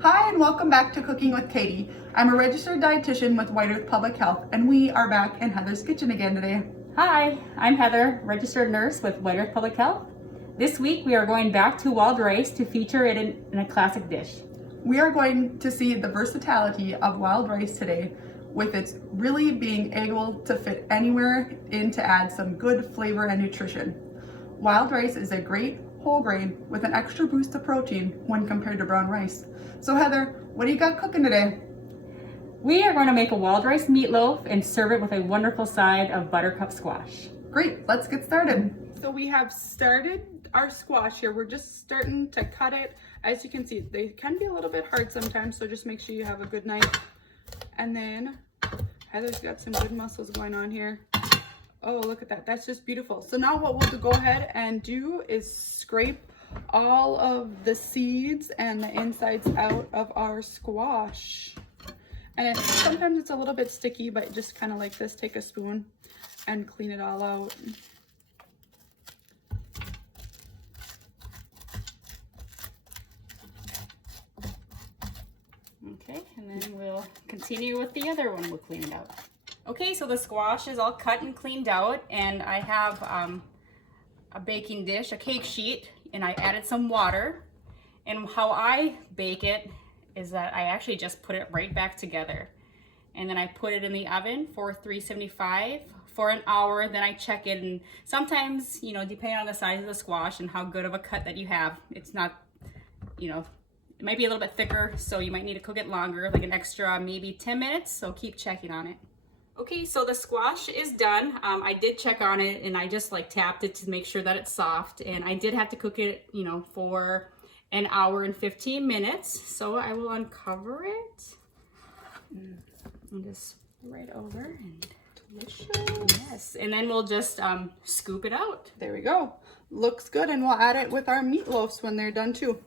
Hi and welcome back to Cooking with Katie. I'm a registered dietitian with White Earth Public Health and we are back in Heather's kitchen again today. Hi, I'm Heather, registered nurse with White Earth Public Health. This week we are going back to wild rice to feature it in a classic dish. We are going to see the versatility of wild rice today, with its really being able to fit anywhere in to add some good flavor and nutrition. Wild rice is a great whole grain with an extra boost of protein when compared to brown rice. So Heather, what do you got cooking today? We are going to make a wild rice meatloaf and serve it with a wonderful side of buttercup squash. Great, let's get started. So we have started our squash here. We're just starting to cut it. As you can see, they can be a little bit hard sometimes, so just make sure you have a good knife. And then Heather's got some good muscles going on here. Oh, look at that. That's just beautiful. So now what we'll go ahead and do is scrape all of the seeds and the insides out of our squash. And sometimes it's a little bit sticky, but just kind of like this, take a spoon and clean it all out. Okay, and then we'll continue with the other one. We'll clean it out. Okay, so the squash is all cut and cleaned out, and I have a baking dish, a cake sheet, and I added some water. And how I bake it is that I actually just put it right back together. And then I put it in the oven for 375 for an hour. Then I check it, and sometimes, you know, depending on the size of the squash and how good of a cut that you have, it's not, you know, it might be a little bit thicker, so you might need to cook it longer, like an extra maybe 10 minutes, so keep checking on it. Okay, so the squash is done. I did check on it, and I just like tapped it to make sure that it's soft, and I did have to cook it, you know, for an hour and 15 minutes. So I will uncover it and just right over, and delicious. Yes, and then we'll just scoop it out. There we go. Looks good, and we'll add it with our meatloafs when they're done too.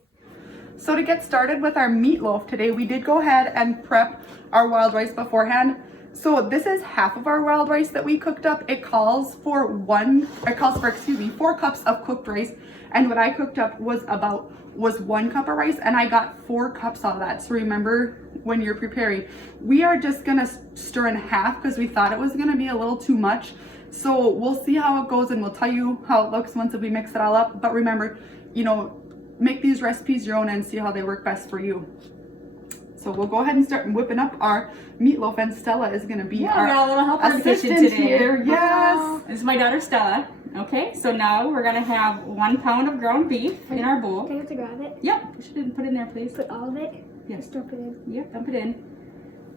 So to get started with our meatloaf today, we did go ahead and prep our wild rice beforehand. So this is half of our wild rice that we cooked up. It calls for 4 cups of cooked rice, and what I cooked up was 1 cup of rice, and I got 4 cups out of that. So remember, when you're preparing, we are just gonna stir in half because we thought it was gonna be a little too much. So we'll see how it goes, and we'll tell you how it looks once we mix it all up. But remember, you know, make these recipes your own and see how they work best for you. So we'll go ahead and start whipping up our meatloaf, and Stella is going to be our we got a little helper assistant today. here. Yes. This is my daughter Stella. Okay, so now we're going to have 1 pound of ground beef in our bowl. Can I have to grab it? Yep, push it in, put it in there, please. Put all of it? Yes. Just dump it in. Yep, dump it in.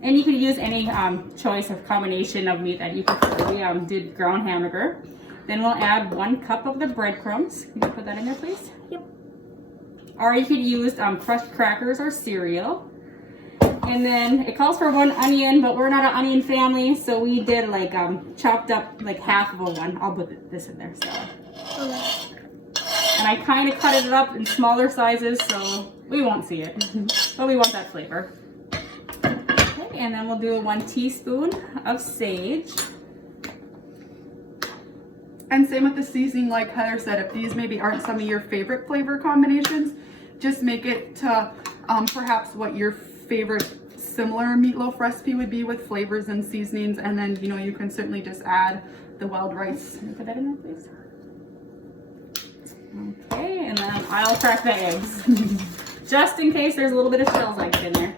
And you can use any choice of combination of meat that you prefer. We did ground hamburger. Then we'll add 1 cup of the breadcrumbs. Can you put that in there, please? Yep. Or you could use crushed crackers or cereal. And then it calls for 1 onion, but we're not an onion family, so we did like chopped up like half of a one. I'll put this in there, Stella. Okay. And I kind of cut it up in smaller sizes, so we won't see it, but we want that flavor. Okay, and then we'll do 1 teaspoon of sage. And same with the seasoning, like Heather said, if these maybe aren't some of your favorite flavor combinations, just make it to perhaps what your favorite similar meatloaf recipe would be with flavors and seasonings, and then, you know, you can certainly just add the wild rice. Can you put that in there, please? Okay, and then I'll crack the eggs. Just in case there's a little bit of shells I get in there.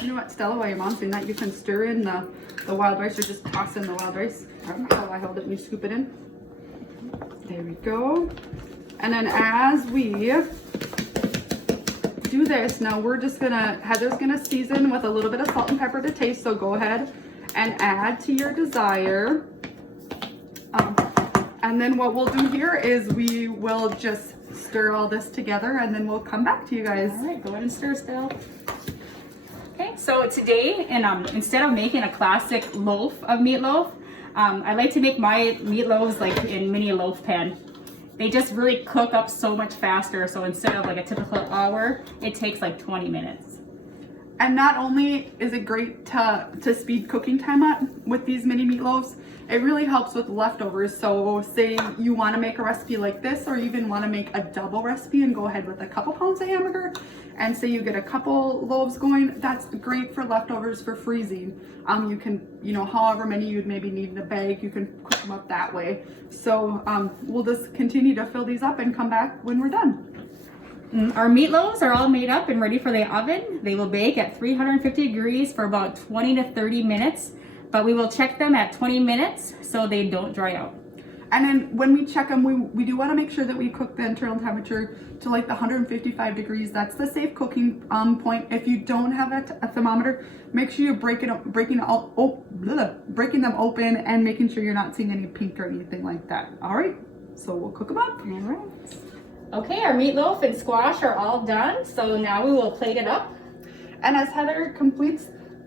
You know what, Stella, while your mom's doing that, you can stir in the wild rice, or just toss in the wild rice. How I hold it and you scoop it in. There we go. And then as we do this, now we're just Heather's gonna season with a little bit of salt and pepper to taste, so go ahead and add to your desire. And then what we'll do here is we will just stir all this together, and then we'll come back to you guys. All right, go ahead and stir still. Okay, so today, instead of making a classic loaf of meatloaf, I like to make my meatloaves like in mini loaf pan. They just really cook up so much faster. So instead of like a typical hour, it takes like 20 minutes. And not only is it great to speed cooking time up, with these mini meatloaves, it really helps with leftovers. So say you want to make a recipe like this, or you even want to make a double recipe and go ahead with a couple pounds of hamburger, and say you get a couple loaves going, that's great for leftovers for freezing. You can, you know, however many you'd maybe need in a bag, you can cook them up that way. So we'll just continue to fill these up and come back when we're done. Our meatloaves are all made up and ready for the oven. They will bake at 350 degrees for about 20 to 30 minutes, but we will check them at 20 minutes so they don't dry out. And then when we check them, we do want to make sure that we cook the internal temperature to like the 155 degrees. That's the safe cooking point. If you don't have a thermometer, make sure you're breaking them open and making sure you're not seeing any pink or anything like that. All right, so we'll cook them up. All right. Okay, our meatloaf and squash are all done, so now we will plate it up. And as Heather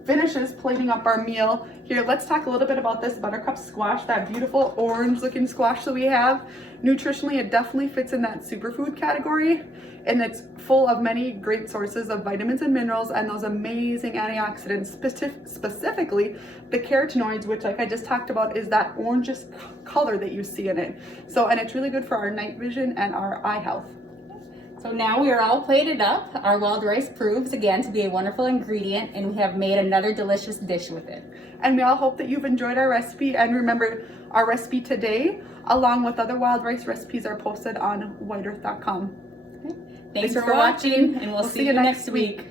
finishes plating up our meal, here, let's talk a little bit about this buttercup squash, that beautiful orange looking squash that we have. Nutritionally, it definitely fits in that superfood category, and it's full of many great sources of vitamins and minerals and those amazing antioxidants, specifically the carotenoids, which, like I just talked about, is that orangish color that you see in it. So, and it's really good for our night vision and our eye health. So now we are all plated up. Our wild rice proves again to be a wonderful ingredient, and we have made another delicious dish with it. And we all hope that you've enjoyed our recipe, and remember, our recipe today, along with other wild rice recipes, are posted on whiteearth.com. Okay. Thanks for watching, and we'll see you next week.